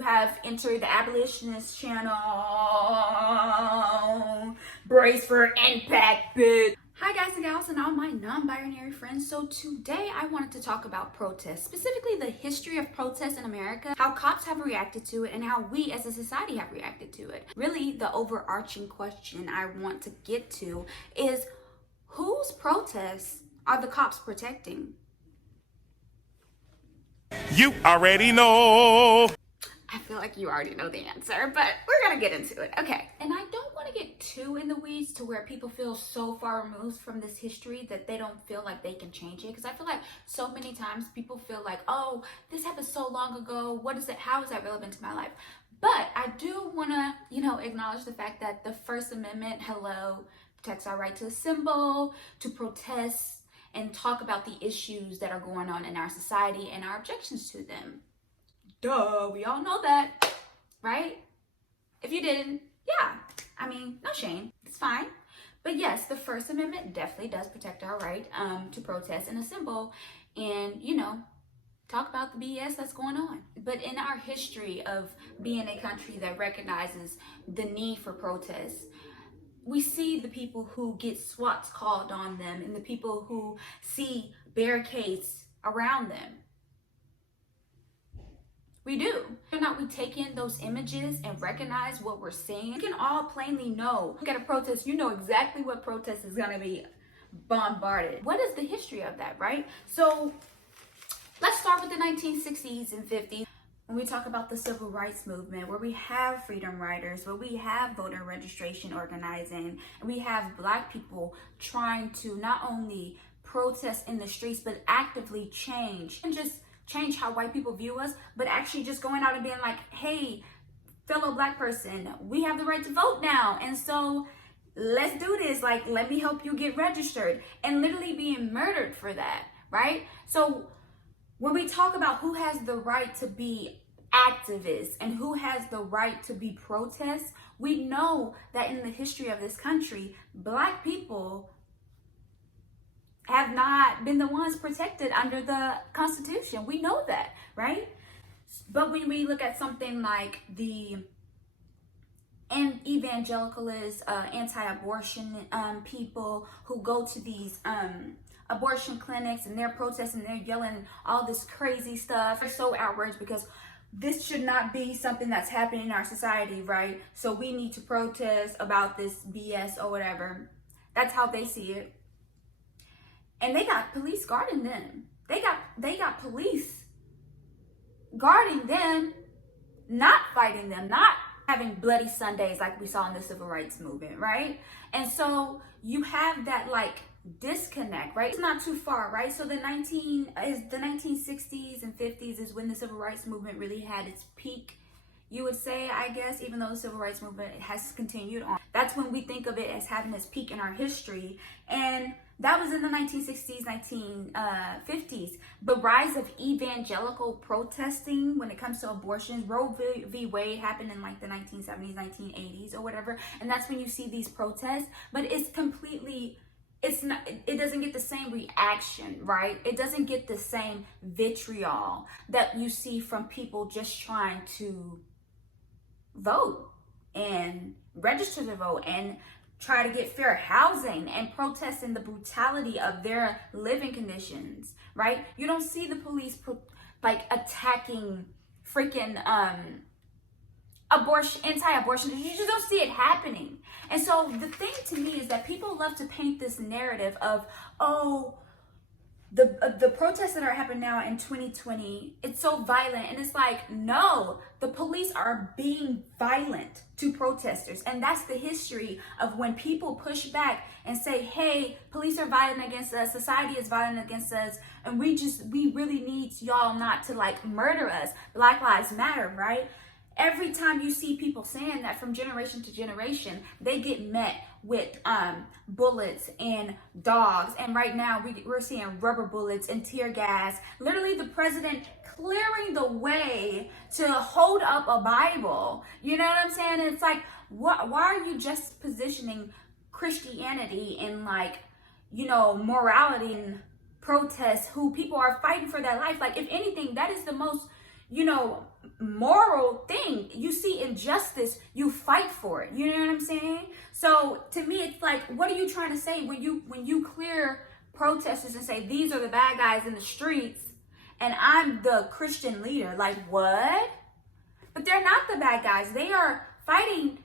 you have entered the abolitionist channel. Brace for impact, bitch. Hi guys and gals and all my non-binary friends. So today I wanted to talk about protests, specifically the history of protests in America, how cops have reacted to it, and how we as a society have reacted to it. Really, the overarching question I want to get to is, whose protests are the cops protecting? You already know. I feel like you already know the answer, but we're gonna get into it. Okay, and I don't want to get too in the weeds to where people feel so far removed from this history that they don't feel like they can change it. Because I feel like so many times people feel like, oh, this happened so long ago. What is it? How is that relevant to my life? But I do want to, acknowledge the fact that the First Amendment, protects our right to assemble, to protest, and talk about the issues that are going on in our society and our objections to them. Duh, we all know that, right? If you didn't, yeah, no shame, it's fine. But yes, the First Amendment definitely does protect our right to protest and assemble and, talk about the BS that's going on. But in our history of being a country that recognizes the need for protests, we see the people who get SWATs called on them and the people who see barricades around them. We do. Whether or not we take in those images and recognize what we're seeing, we can all plainly know. Look at a protest, you know exactly what protest is going to be bombarded. What is the history of that, right? So let's start with the 1960s and 50s. When we talk about the civil rights movement, where we have freedom riders, where we have voter registration organizing, and we have Black people trying to not only protest in the streets, but actively change, and just change how white people view us, but actually just going out and being like, hey, fellow Black person, we have the right to vote now. And so let's do this. Like, let me help you get registered, and literally being murdered for that, right? So when we talk about who has the right to be activists and who has the right to be protests, we know that in the history of this country, Black people have not been the ones protected under the Constitution. We know that, right? But when we look at something like the evangelicalist, anti-abortion people who go to these abortion clinics and they're protesting, they're yelling all this crazy stuff. They're so outraged because this should not be something that's happening in our society, right? So we need to protest about this BS or whatever. That's how they see it. And they got police guarding them. They got police guarding them, not fighting them, not having bloody Sundays like we saw in the civil rights movement, right? And so you have that disconnect, right? It's not too far, right? So the 1960s and 50s is when the civil rights movement really had its peak, you would say, I guess, even though the civil rights movement has continued on. That's when we think of it as having its peak in our history. And that was in the 1960s, 1950s. The rise of evangelical protesting when it comes to abortions, Roe v. Wade happened in the 1970s, 1980s or whatever. And that's when you see these protests, but it doesn't get the same reaction, right? It doesn't get the same vitriol that you see from people just trying to vote and register to vote and try to get fair housing and protesting the brutality of their living conditions, right? You don't see the police attacking freaking anti-abortion. You just don't see it happening. And so the thing to me is that people love to paint this narrative of, oh, the protests that are happening now in 2020, it's so violent. And it's like, no, the police are being violent to protesters. And that's the history of when people push back and say, hey, police are violent against us, society is violent against us, and we really need y'all not to murder us. Black Lives Matter, right? Every time you see people saying that from generation to generation, they get met with bullets and dogs. And right now we're seeing rubber bullets and tear gas. Literally the president clearing the way to hold up a Bible. You know what I'm saying? It's like, why are you just positioning Christianity in morality and protests who people are fighting for their life? If anything, that is the most, moral thing. You see injustice, you fight for it. You know what I'm saying? So to me, it's like, what are you trying to say when you clear protesters and say these are the bad guys in the streets and I'm the Christian leader? Like, what? But they're not the bad guys. They are fighting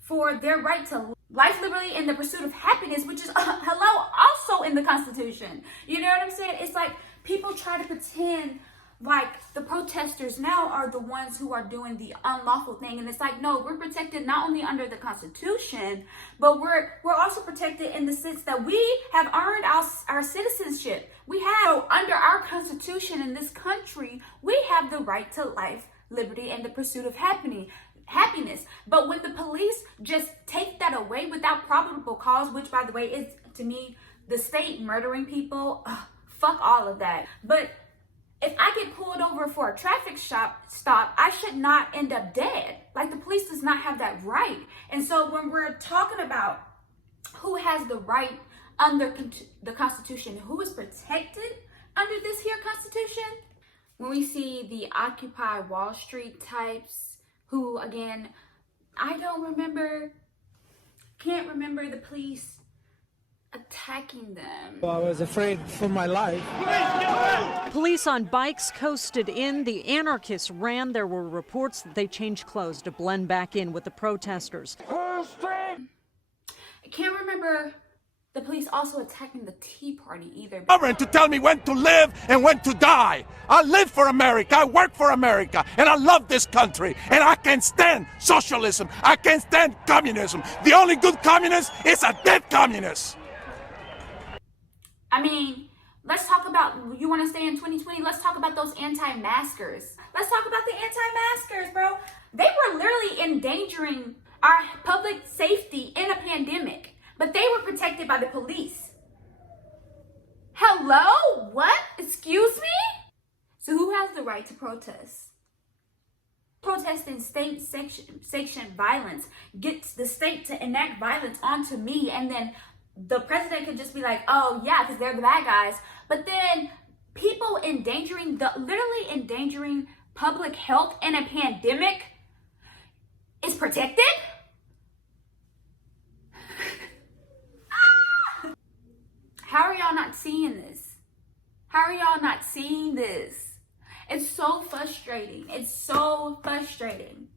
for their right to life, liberty, and the pursuit of happiness, which is also in the Constitution. You know what I'm saying? It's like people try to pretend like the protesters now are the ones who are doing the unlawful thing, and it's like, no, we're protected not only under the Constitution, but we're also protected in the sense that we have earned our citizenship. We have, so under our Constitution in this country, we have the right to life, liberty, and the pursuit of happiness. But when the police just take that away without probable cause, which by the way is, to me, the state murdering people, fuck all of that. But if I get pulled over for a traffic stop, I should not end up dead. Like, the police does not have that right. And so when we're talking about who has the right under the Constitution, who is protected under this here Constitution, when we see the Occupy Wall Street types, who, again, can't remember the police attacking them. I was afraid for my life. Police on bikes coasted in. The anarchists ran. There were reports that they changed clothes to blend back in with the protesters. I can't remember the police also attacking the Tea Party either. To tell me when to live and when to die. I live for America, I work for America, and I love this country. And I can't stand socialism. I can't stand communism. The only good communist is a dead communist. I mean, let's talk about, you want to stay in 2020? Let's talk about those anti-maskers. Let's talk about the anti-maskers, bro. They were literally endangering our public safety in a pandemic, but they were protected by the police. Hello? What? Excuse me? So who has the right to protest? Protesting state sanction violence gets the state to enact violence onto me, and then the president could just be like, oh yeah, because they're the bad guys. But then people literally endangering public health in a pandemic is protected? How are y'all not seeing this? How are y'all not seeing this? It's so frustrating. It's so frustrating.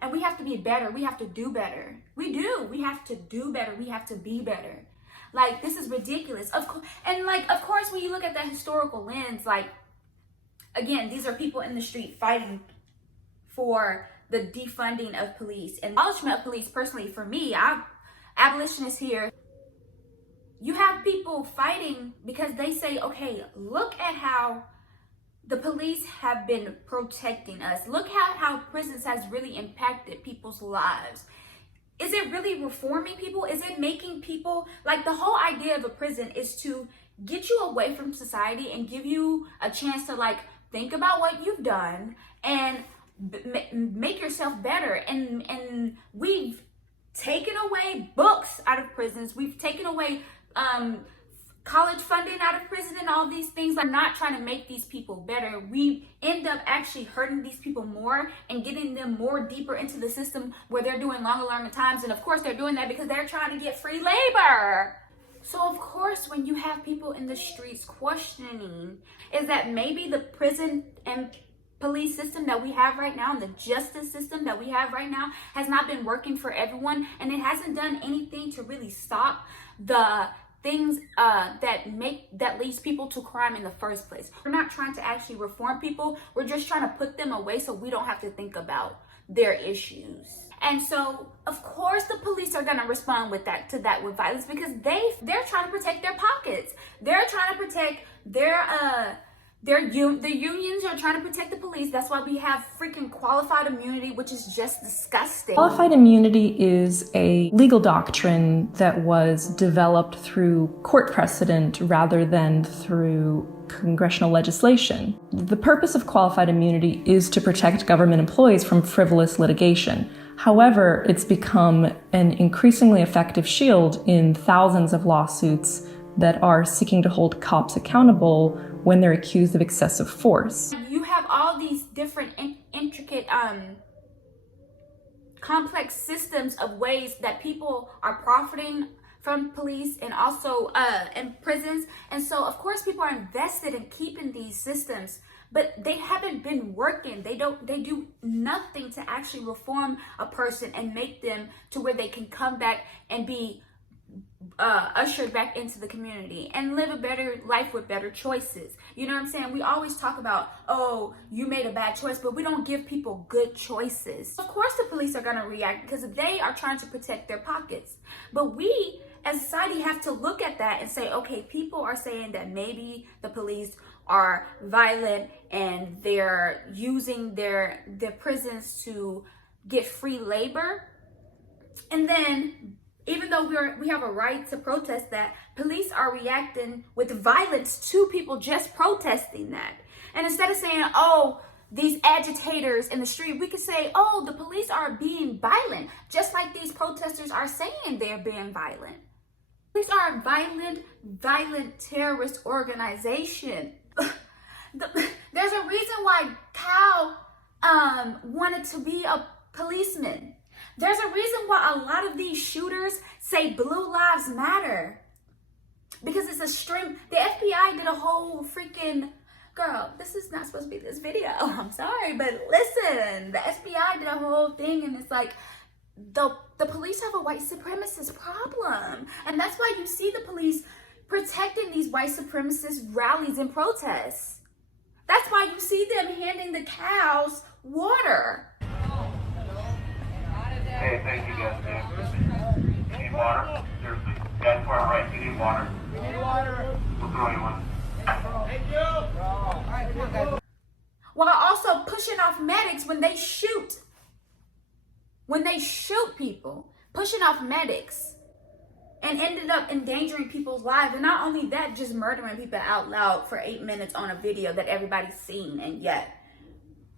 And we have to be better. We have to do better. We do. We have to do better. We have to be better. Like, this is ridiculous. Of course, when you look at that historical lens, like, again, these are people in the street fighting for the defunding of police and abolishment of police. Personally, for me, I'm abolitionist here. You have people fighting because they say, okay, look at how the police have been protecting us. Look how prisons has really impacted people's lives. Is it really reforming people? Is it making people, like, the whole idea of a prison is to get you away from society and give you a chance to, like, think about what you've done and make yourself better. And we've taken away books out of prisons. We've taken away college funding out of prison and all these things. Are not trying to make these people better. We end up actually hurting these people more and getting them more deeper into the system where they're doing longer times. And of course they're doing that because they're trying to get free labor. So of course, when you have people in the streets questioning, is that maybe the prison and police system that we have right now and the justice system that we have right now has not been working for everyone, and it hasn't done anything to really stop the things that leads people to crime in the first place. We're not trying to actually reform people. We're just trying to put them away so we don't have to think about their issues. And so, of course, the police are gonna respond with violence because they're trying to protect their pockets. They're trying to protect the unions are trying to protect the police. That's why we have freaking qualified immunity, which is just disgusting. Qualified immunity is a legal doctrine that was developed through court precedent rather than through congressional legislation. The purpose of qualified immunity is to protect government employees from frivolous litigation. However, it's become an increasingly effective shield in thousands of lawsuits that are seeking to hold cops accountable when they're accused of excessive force. You have all these different intricate complex systems of ways that people are profiting from police and also in prisons. And so of course people are invested in keeping these systems, but they haven't been working. They do nothing to actually reform a person and make them to where they can come back and be ushered back into the community and live a better life with better choices. You know what I'm saying? We always talk about, oh, you made a bad choice, but we don't give people good choices. Of course the police are going to react because they are trying to protect their pockets. But we as society have to look at that and say, okay, people are saying that maybe the police are violent and they're using their prisons to get free labor. And then even though we have a right to protest that, police are reacting with violence to people just protesting that. And instead of saying, oh, these agitators in the street, we could say, oh, the police are being violent, just like these protesters are saying they're being violent. Police are a violent terrorist organization. There's a reason why Cal wanted to be a policeman. There's a reason why a lot of these shooters say Blue Lives Matter. Because it's a string. The FBI did a whole freaking, girl, this is not supposed to be this video. I'm sorry, but listen, the FBI did a whole thing and it's like, the police have a white supremacist problem. And that's why you see the police protecting these white supremacist rallies and protests. That's why you see them handing the cows water. Hey, thank you guys, man. You need water? Seriously. Guys, far right, you need water. We need water. We'll throw you one. Thank you. While also pushing off medics when they shoot. When they shoot people, pushing off medics. And ended up endangering people's lives. And not only that, just murdering people out loud for 8 minutes on a video that everybody's seen. And yet,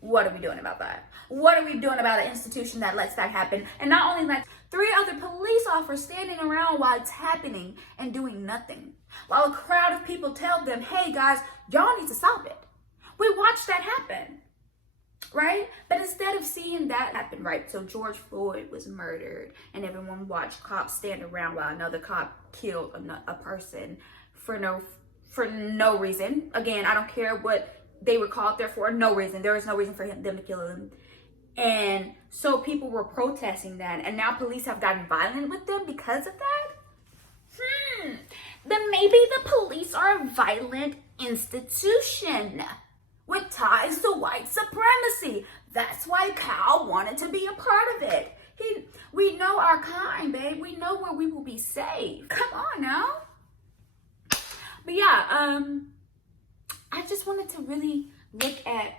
what are we doing about that? What are we doing about an institution that lets that happen? And not only like 3 other police officers standing around while it's happening and doing nothing. While a crowd of people tell them, hey guys, y'all need to stop it. We watched that happen, right? But instead of seeing that happen, right? So George Floyd was murdered and everyone watched cops stand around while another cop killed a person for no reason. Again, I don't care what they were called there for, no reason. There was no reason for them to kill him. And so people were protesting that, and now police have gotten violent with them because of that? Then maybe the police are a violent institution with ties to white supremacy. That's why Cal wanted to be a part of it. We know our kind, babe. We know where we will be safe. Come on now. But yeah, I just wanted to really look at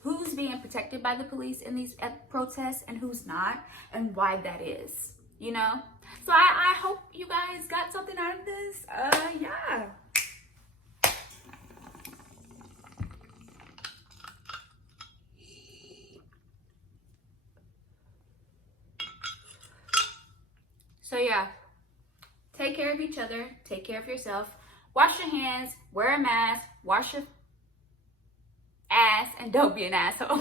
who's being protected by the police in these protests and who's not, and why that is, you know? So I hope you guys got something out of this. Yeah. So yeah, take care of each other, take care of yourself, wash your hands, wear a mask, wash your ass, and don't be an asshole.